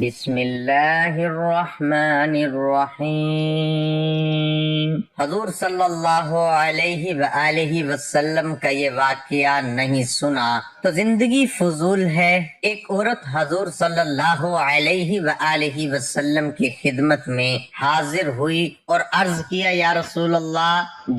بسم اللہ الرحمن الرحیم۔ حضور صلی اللہ علیہ وآلہ وسلم کا یہ واقعہ نہیں سنا تو زندگی فضول ہے۔ ایک عورت حضور صلی اللہ علیہ وآلہ وسلم کی خدمت میں حاضر ہوئی اور عرض کیا، یا رسول اللہ،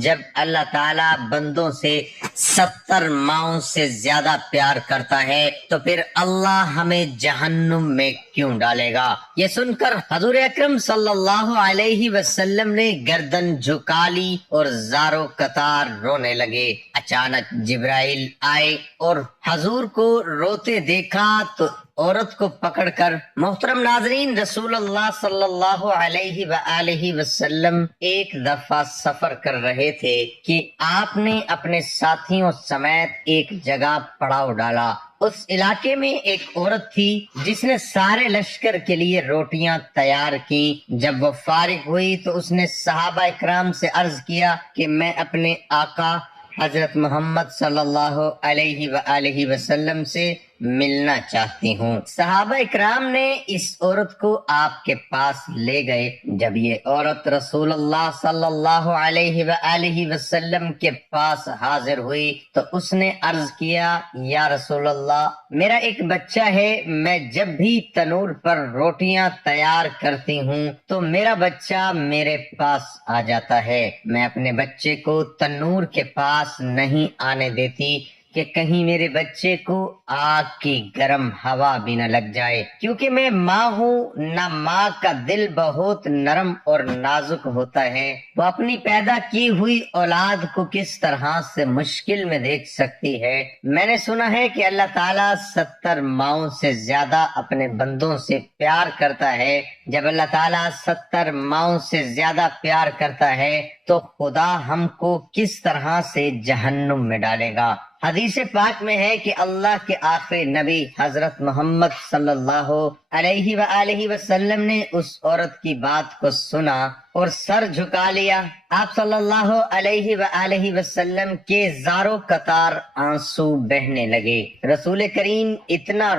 جب اللہ تعالی بندوں سے 70 ماؤں سے زیادہ پیار کرتا ہے تو پھر اللہ ہمیں جہنم میں کیوں ڈالے گا؟ یہ سن کر حضور اکرم صلی اللہ علیہ وسلم نے گردن جھکا لی اور زاروں قطار رونے لگے۔ اچانک جبرائیل آئے اور حضور کو روتے دیکھا تو عورت کو پکڑ کر، محترم ناظرین، رسول اللہ صلی اللہ علیہ وآلہ وسلم ایک دفعہ سفر کر رہے تھے کہ آپ نے اپنے ساتھیوں سمیت ایک جگہ پڑاؤ ڈالا۔ اس علاقے میں ایک عورت تھی جس نے سارے لشکر کے لیے روٹیاں تیار کی۔ جب وہ فارغ ہوئی تو اس نے صحابہ اکرام سے عرض کیا کہ میں اپنے آقا حضرت محمد صلی اللہ علیہ وآلہ وسلم سے ملنا چاہتی ہوں۔ صحابہ اکرام نے اس عورت کو آپ کے پاس لے گئے۔ جب یہ عورت رسول اللہ صلی اللہ علیہ وآلہ وسلم کے پاس حاضر ہوئی تو اس نے عرض کیا، یا رسول اللہ، میرا ایک بچہ ہے، میں جب بھی تنور پر روٹیاں تیار کرتی ہوں تو میرا بچہ میرے پاس آ جاتا ہے۔ میں اپنے بچے کو تنور کے پاس نہیں آنے دیتی کہ کہیں میرے بچے کو آگ کی گرم ہوا بھی نہ لگ جائے، کیونکہ میں ماں ہوں نہ، ماں کا دل بہت نرم اور نازک ہوتا ہے، وہ اپنی پیدا کی ہوئی اولاد کو کس طرح سے مشکل میں دیکھ سکتی ہے۔ میں نے سنا ہے کہ اللہ تعالیٰ 70 ماؤں سے زیادہ اپنے بندوں سے پیار کرتا ہے۔ جب اللہ تعالیٰ 70 ماؤں سے زیادہ پیار کرتا ہے تو خدا ہم کو کس طرح سے جہنم میں ڈالے گا؟ حدیث پاک میں ہے کہ اللہ کے آخری نبی حضرت محمد صلی اللہ علیہ وآلہ وسلم نے اس عورت کی بات کو سنا اور سر جھکا لیا۔ آپ صلی اللہ علیہ وآلہ وسلم کے زاروں قطار آنسو بہنے لگے۔ رسول کریم اتنا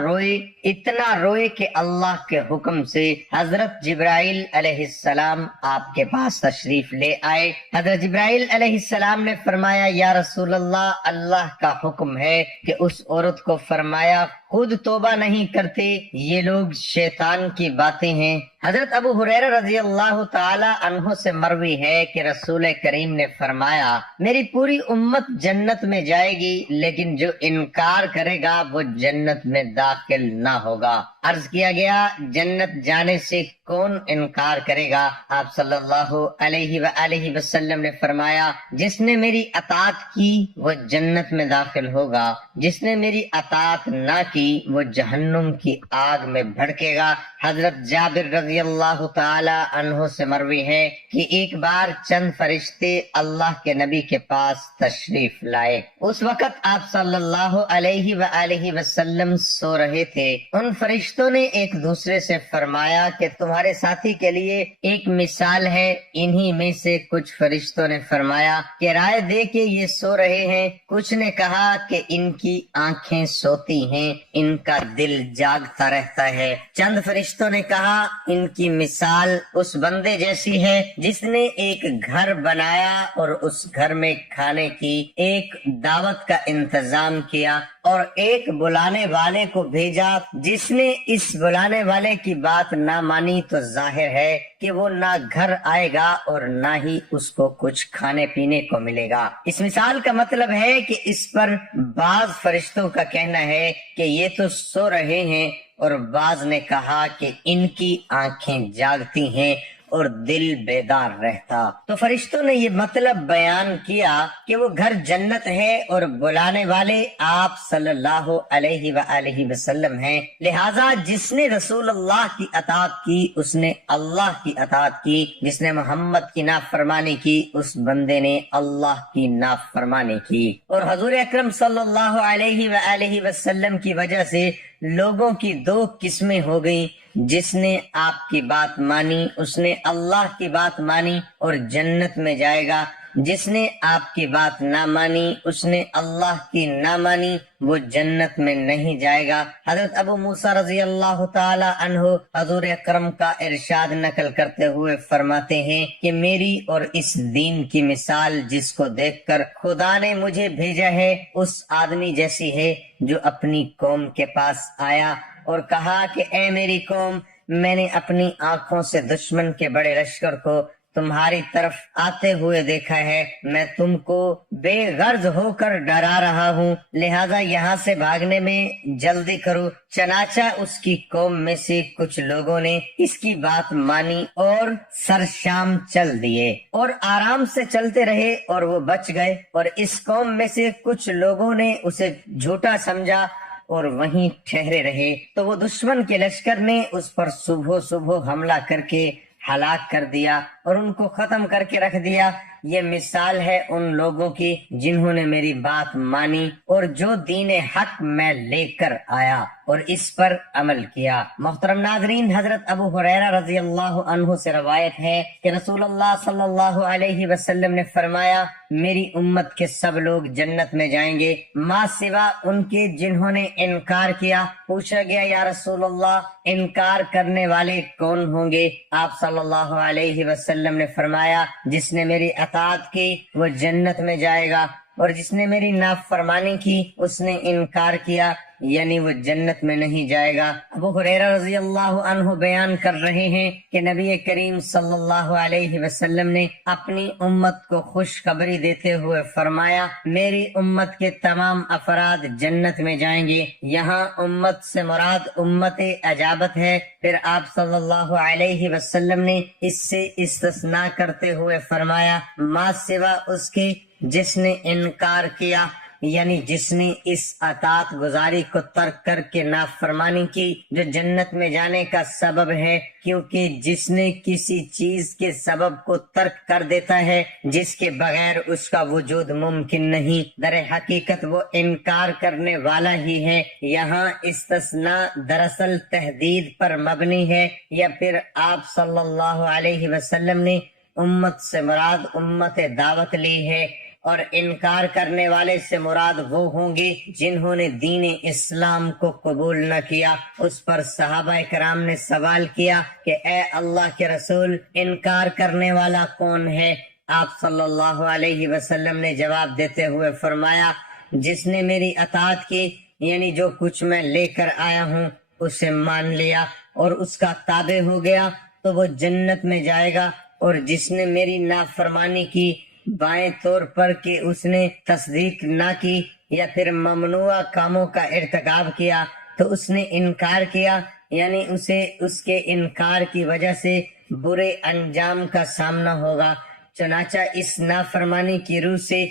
روئے کہ اللہ کے حکم سے حضرت جبرائیل علیہ السلام آپ کے پاس تشریف لے آئے۔ حضرت جبرائیل علیہ السلام نے فرمایا، یا رسول اللہ، اللہ کا حکم ہے کہ اس عورت کو فرمایا خود توبہ نہیں کرتے، یہ لوگ شیطان کی باتیں ہیں۔ حضرت ابو ہریرہ رضی اللہ تعالی عنہ سے مروی ہے کہ رسول کریم نے فرمایا، میری پوری امت جنت میں جائے گی لیکن جو انکار کرے گا وہ جنت میں داخل نہ ہوگا۔ عرض کیا گیا، جنت جانے سے کون انکار کرے گا؟ آپ صلی اللہ علیہ وآلہ وسلم نے فرمایا، جس نے میری اطاعت کی وہ جنت میں داخل ہوگا، جس نے میری اطاعت نہ کی وہ جہنم کی آگ میں بھڑکے گا۔ حضرت جابر رضی اللہ تعالی عنہ سے مروی ہے کہ ایک بار چند فرشتے اللہ کے نبی کے پاس تشریف لائے۔ اس وقت آپ صلی اللہ علیہ وآلہ وسلم سو رہے تھے۔ ان فرشتوں نے ایک دوسرے سے فرمایا کہ تمہارے ساتھی کے لیے ایک مثال ہے۔ انہی میں سے کچھ فرشتوں نے فرمایا کہ رائے دے کہ یہ سو رہے ہیں۔ کچھ نے کہا کہ ان کی آنکھیں سوتی ہیں، ان کا دل جاگتا رہتا ہے۔ چند فرشتوں نے کہا ان کی مثال اس بندے جیسی ہے جس نے ایک گھر بنایا اور اس گھر میں کھانے کی ایک دعوت کا انتظام کیا اور ایک بلانے والے کو بھیجا۔ جس نے اس بلانے والے کی بات نہ مانی تو ظاہر ہے کہ وہ نہ گھر آئے گا اور نہ ہی اس کو کچھ کھانے پینے کو ملے گا۔ اس مثال کا مطلب ہے کہ اس پر بعض فرشتوں کا کہنا ہے کہ یہ تو سو رہے ہیں، اور بعض نے کہا کہ ان کی آنکھیں جاگتی ہیں اور دل بیدار رہتا۔ تو فرشتوں نے یہ مطلب بیان کیا کہ وہ گھر جنت ہے اور بلانے والے آپ صلی اللہ علیہ وآلہ وسلم ہیں۔ لہٰذا جس نے رسول اللہ کی اطاعت کی اس نے اللہ کی اطاعت کی، جس نے محمد کی نافرمانی کی اس بندے نے اللہ کی نافرمانی کی۔ اور حضور اکرم صلی اللہ علیہ وآلہ وسلم کی وجہ سے لوگوں کی دو قسمیں ہو گئیں۔ جس نے آپ کی بات مانی اس نے اللہ کی بات مانی اور جنت میں جائے گا، جس نے آپ کی بات نہ مانی اس نے اللہ کی نہ مانی، وہ جنت میں نہیں جائے گا۔ حضرت ابو موسیٰ رضی اللہ تعالی عنہ حضور اکرم کا ارشاد نقل کرتے ہوئے فرماتے ہیں کہ میری اور اس دین کی مثال جس کو دیکھ کر خدا نے مجھے بھیجا ہے اس آدمی جیسی ہے جو اپنی قوم کے پاس آیا اور کہا کہ اے میری قوم، میں نے اپنی آنکھوں سے دشمن کے بڑے لشکر کو تمہاری طرف آتے ہوئے دیکھا ہے، میں تم کو بے غرض ہو کر ڈرا رہا ہوں، لہذا یہاں سے بھاگنے میں جلدی کرو۔ چنانچہ اس کی قوم میں سے کچھ لوگوں نے اس کی بات مانی اور سرشام چل دیے اور آرام سے چلتے رہے اور وہ بچ گئے، اور اس قوم میں سے کچھ لوگوں نے اسے جھوٹا سمجھا اور وہیں ٹھہرے رہے، تو وہ دشمن کے لشکر نے اس پر صبح صبح حملہ کر کے ہلاک کر دیا اور ان کو ختم کر کے رکھ دیا۔ یہ مثال ہے ان لوگوں کی جنہوں نے میری بات مانی اور جو دین حق میں لے کر آیا اور اس پر عمل کیا۔ محترم ناظرین، حضرت ابو ہریرہ رضی اللہ عنہ سے روایت ہے کہ رسول اللہ صلی اللہ علیہ وسلم نے فرمایا، میری امت کے سب لوگ جنت میں جائیں گے ما سوا ان کے جنہوں نے انکار کیا۔ پوچھا گیا، یا رسول اللہ، انکار کرنے والے کون ہوں گے؟ آپ صلی اللہ علیہ وسلم نے فرمایا، جس نے میری اطاعت کی وہ جنت میں جائے گا، اور جس نے میری نافرمانی کی اس نے انکار کیا یعنی وہ جنت میں نہیں جائے گا۔ ابو ہریرہ رضی اللہ عنہ بیان کر رہے ہیں کہ نبی کریم صلی اللہ علیہ وسلم نے اپنی امت کو خوشخبری دیتے ہوئے فرمایا، میری امت کے تمام افراد جنت میں جائیں گے۔ یہاں امت سے مراد امت اجابت ہے۔ پھر آپ صلی اللہ علیہ وسلم نے اس سے استثناء کرتے ہوئے فرمایا، ما سوا اس کے جس نے انکار کیا، یعنی جس نے اس اطاعت گزاری کو ترک کر کے نافرمانی کی جو جنت میں جانے کا سبب ہے، کیونکہ جس نے کسی چیز کے سبب کو ترک کر دیتا ہے جس کے بغیر اس کا وجود ممکن نہیں، در حقیقت وہ انکار کرنے والا ہی ہے۔ یہاں استثناء دراصل تحدید پر مبنی ہے، یا پھر آپ صلی اللہ علیہ وسلم نے امت سے مراد امت دعوت لی ہے، اور انکار کرنے والے سے مراد وہ ہوں گے جنہوں نے دین اسلام کو قبول نہ کیا۔ اس پر صحابہ کرام نے سوال کیا کہ اے اللہ کے رسول، انکار کرنے والا کون ہے؟ آپ صلی اللہ علیہ وسلم نے جواب دیتے ہوئے فرمایا، جس نے میری اطاعت کی، یعنی جو کچھ میں لے کر آیا ہوں اسے مان لیا اور اس کا تابع ہو گیا تو وہ جنت میں جائے گا، اور جس نے میری نافرمانی کی بائیں طور پر کہ اس نے تصدیق نہ کی یا پھر ممنوع کاموں کا ارتکاب کیا تو اس نے انکار کیا، یعنی اسے اس کے انکار کی وجہ سے برے انجام کا سامنا ہوگا۔ چنانچہ اس نافرمانی کی روح سے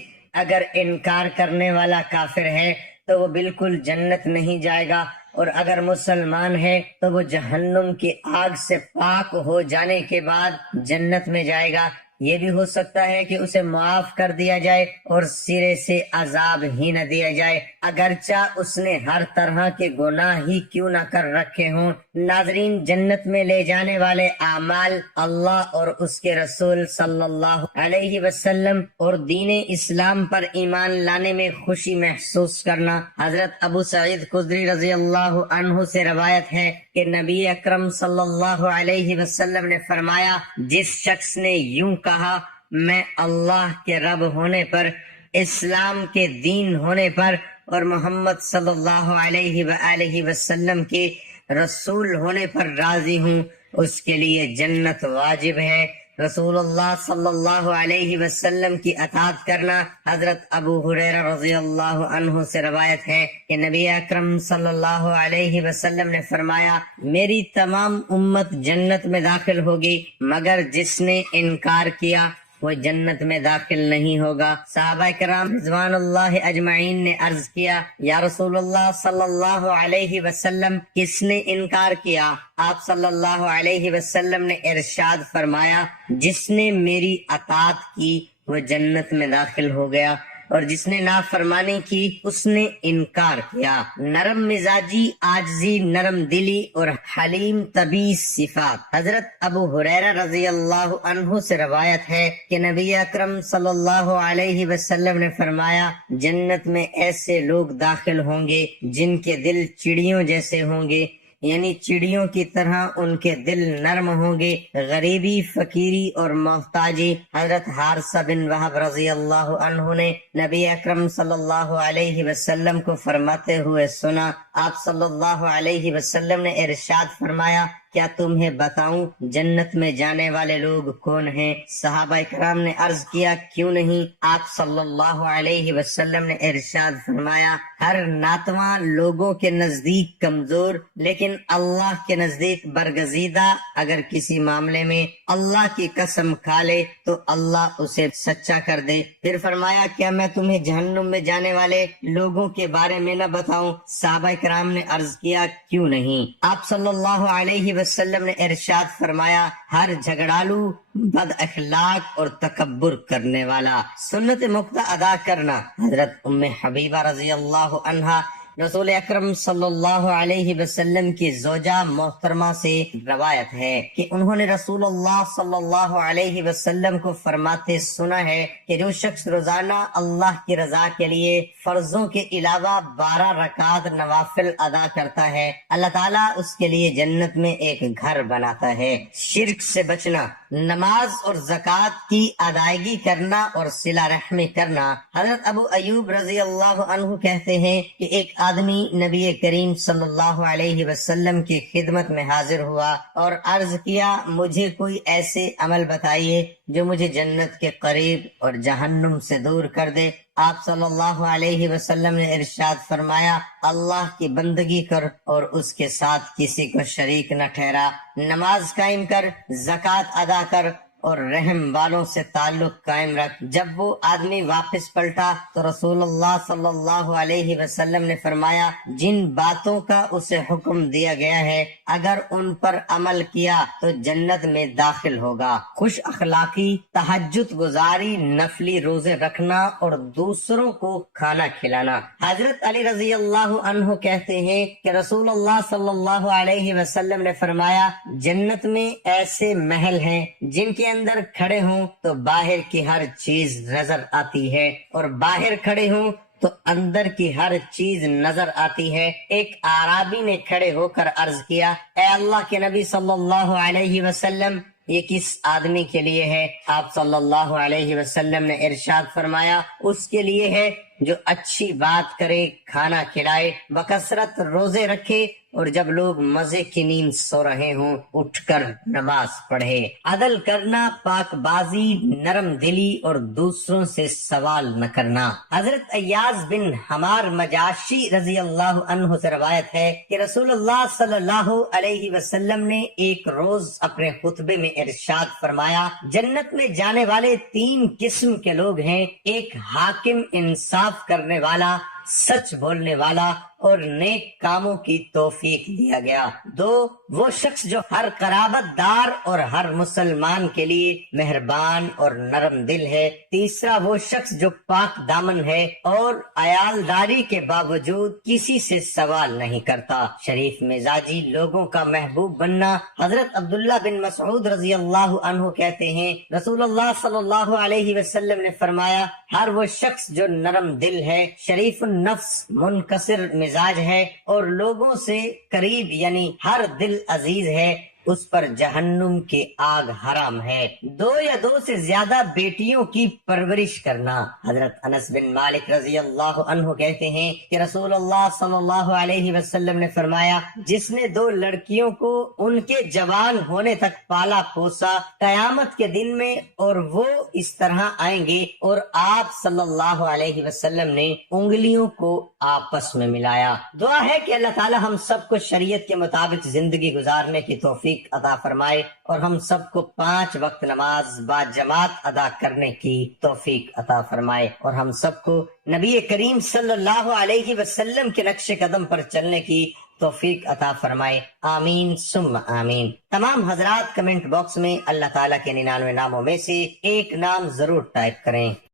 اگر انکار کرنے والا کافر ہے تو وہ بالکل جنت نہیں جائے گا، اور اگر مسلمان ہے تو وہ جہنم کی آگ سے پاک ہو جانے کے بعد جنت میں جائے گا۔ یہ بھی ہو سکتا ہے کہ اسے معاف کر دیا جائے اور سرے سے عذاب ہی نہ دیا جائے، اگرچہ اس نے ہر طرح کے گناہ ہی کیوں نہ کر رکھے ہوں۔ ناظرین، جنت میں لے جانے والے اعمال اللہ اور اس کے رسول صلی اللہ علیہ وسلم اور دین اسلام پر ایمان لانے میں خوشی محسوس کرنا۔ حضرت ابو سعید خدری رضی اللہ عنہ سے روایت ہے کہ نبی اکرم صلی اللہ علیہ وسلم نے فرمایا، جس شخص نے یوں کہا، میں اللہ کے رب ہونے پر، اسلام کے دین ہونے پر اور محمد صلی اللہ علیہ وآلہ وسلم کے رسول ہونے پر راضی ہوں، اس کے لیے جنت واجب ہے۔ رسول اللہ صلی اللہ علیہ وسلم کی اطاعت کرنا۔ حضرت ابو ہریرہ رضی اللہ عنہ سے روایت ہے کہ نبی اکرم صلی اللہ علیہ وسلم نے فرمایا، میری تمام امت جنت میں داخل ہوگی مگر جس نے انکار کیا وہ جنت میں داخل نہیں ہوگا۔ صحابہ کرام رضوان اللہ اجمعین نے عرض کیا، یا رسول اللہ صلی اللہ علیہ وسلم، کس نے انکار کیا؟ آپ صلی اللہ علیہ وسلم نے ارشاد فرمایا، جس نے میری اطاعت کی وہ جنت میں داخل ہو گیا۔ اور جس نے نافرمانی کی اس نے انکار کیا۔ نرم مزاجی، عاجزی، نرم دلی اور حلیم طبیع صفات۔ حضرت ابو ہریرہ رضی اللہ عنہ سے روایت ہے کہ نبی اکرم صلی اللہ علیہ وسلم نے فرمایا، جنت میں ایسے لوگ داخل ہوں گے جن کے دل چڑیوں جیسے ہوں گے، یعنی چڑیوں کی طرح ان کے دل نرم ہوں گے۔ غریبی، فقیری اور محتاجی۔ حضرت حارثہ بن وہب رضی اللہ عنہ نے نبی اکرم صلی اللہ علیہ وسلم کو فرماتے ہوئے سنا۔ آپ صلی اللہ علیہ وسلم نے ارشاد فرمایا، کیا تمہیں بتاؤں جنت میں جانے والے لوگ کون ہیں؟ صحابہ کرام نے عرض کیا، کیوں نہیں؟ آپ صلی اللہ علیہ وسلم نے ارشاد فرمایا، ہر ناتواں لوگوں کے نزدیک کمزور لیکن اللہ کے نزدیک برگزیدہ اگر کسی معاملے میں اللہ کی قسم کھا لے تو اللہ اسے سچا کر دے۔ پھر فرمایا، کیا میں تمہیں جہنم میں جانے والے لوگوں کے بارے میں نہ بتاؤں؟ صحابہ کرام نے عرض کیا، کیوں نہیں؟ آپ صلی اللہ علیہ وسلم نے ارشاد فرمایا، ہر جھگڑالو، بد اخلاق اور تکبر کرنے والا۔ سنت مکتہ ادا کرنا۔ حضرت ام حبیبہ رضی اللہ عنہا رسول اکرم صلی اللہ علیہ وسلم کی زوجہ محترمہ سے روایت ہے کہ انہوں نے رسول اللہ صلی اللہ علیہ وسلم کو فرماتے سنا ہے کہ جو شخص روزانہ اللہ کی رضا کے لیے فرضوں کے علاوہ 12 رکعات نوافل ادا کرتا ہے، اللہ تعالیٰ اس کے لیے جنت میں ایک گھر بناتا ہے۔ شرک سے بچنا، نماز اور زکوٰۃ کی ادائیگی کرنا اور صلہ رحمی کرنا۔ حضرت ابو ایوب رضی اللہ عنہ کہتے ہیں کہ ایک آدمی نبی کریم صلی اللہ علیہ وسلم کی خدمت میں حاضر ہوا اور عرض کیا، مجھے کوئی ایسے عمل بتائیے جو مجھے جنت کے قریب اور جہنم سے دور کر دے۔ آپ صلی اللہ علیہ وسلم نے ارشاد فرمایا، اللہ کی بندگی کر اور اس کے ساتھ کسی کو شریک نہ ٹھہرا، نماز قائم کر، زکوٰۃ ادا کر اور رحم والوں سے تعلق قائم رکھ۔ جب وہ آدمی واپس پلٹا تو رسول اللہ صلی اللہ علیہ وسلم نے فرمایا، جن باتوں کا اسے حکم دیا گیا ہے اگر ان پر عمل کیا تو جنت میں داخل ہوگا۔ خوش اخلاقی، تہجد گزاری، نفلی روزے رکھنا اور دوسروں کو کھانا کھلانا۔ حضرت علی رضی اللہ عنہ کہتے ہیں کہ رسول اللہ صلی اللہ علیہ وسلم نے فرمایا، جنت میں ایسے محل ہیں جن کے اندر کھڑے ہوں تو باہر کی ہر چیز نظر آتی ہے اور باہر کھڑے ہوں تو اندر کی ہر چیز نظر آتی ہے۔ ایک اعرابی نے کھڑے ہو کر عرض کیا، اے اللہ کے نبی صلی اللہ علیہ وسلم، یہ کس آدمی کے لیے ہے؟ آپ صلی اللہ علیہ وسلم نے ارشاد فرمایا، اس کے لیے ہے جو اچھی بات کرے، کھانا کھلائے، بکثرت روزے رکھے اور جب لوگ مزے کی نیند سو رہے ہوں اٹھ کر نماز پڑھے۔ عدل کرنا، پاک بازی، نرم دلی اور دوسروں سے سوال نہ کرنا۔ حضرت ایاز بن حمار مجاشی رضی اللہ عنہ سے روایت ہے کہ رسول اللہ صلی اللہ علیہ وسلم نے ایک روز اپنے خطبے میں ارشاد فرمایا، جنت میں جانے والے 3 قسم کے لوگ ہیں، ایک حاکم، انصاف کرنے والا، سچ بولنے والا اور نیک کاموں کی توفیق دیا گیا۔ 2، وہ شخص جو ہر قرابت دار اور ہر مسلمان کے لیے مہربان اور نرم دل ہے۔ تیسرا، وہ شخص جو پاک دامن ہے اور عیالداری کے باوجود کسی سے سوال نہیں کرتا۔ شریف مزاجی، لوگوں کا محبوب بننا۔ حضرت عبداللہ بن مسعود رضی اللہ عنہ کہتے ہیں، رسول اللہ صلی اللہ علیہ وسلم نے فرمایا، ہر وہ شخص جو نرم دل ہے، شریف النفس، منکسر مزاج ہے اور لوگوں سے قریب یعنی ہر دل عزیز ہے، اس پر جہنم کی آگ حرام ہے۔ 2 یا 2 سے زیادہ بیٹیوں کی پرورش کرنا۔ حضرت انس بن مالک رضی اللہ عنہ کہتے ہیں کہ رسول اللہ صلی اللہ علیہ وسلم نے فرمایا، جس نے 2 لڑکیوں کو ان کے جوان ہونے تک پالا پوسا، قیامت کے دن میں اور وہ اس طرح آئیں گے، اور آپ صلی اللہ علیہ وسلم نے انگلیوں کو آپس میں ملایا۔ دعا ہے کہ اللہ تعالی ہم سب کو شریعت کے مطابق زندگی گزارنے کی توفیق عطا فرمائے اور ہم سب کو 5 وقت نماز با جماعت ادا کرنے کی توفیق عطا فرمائے اور ہم سب کو نبی کریم صلی اللہ علیہ وسلم کے نقش قدم پر چلنے کی توفیق عطا فرمائے۔ آمین ثم آمین۔ تمام حضرات کمنٹ باکس میں اللہ تعالیٰ کے 99 ناموں میں سے ایک نام ضرور ٹائپ کریں۔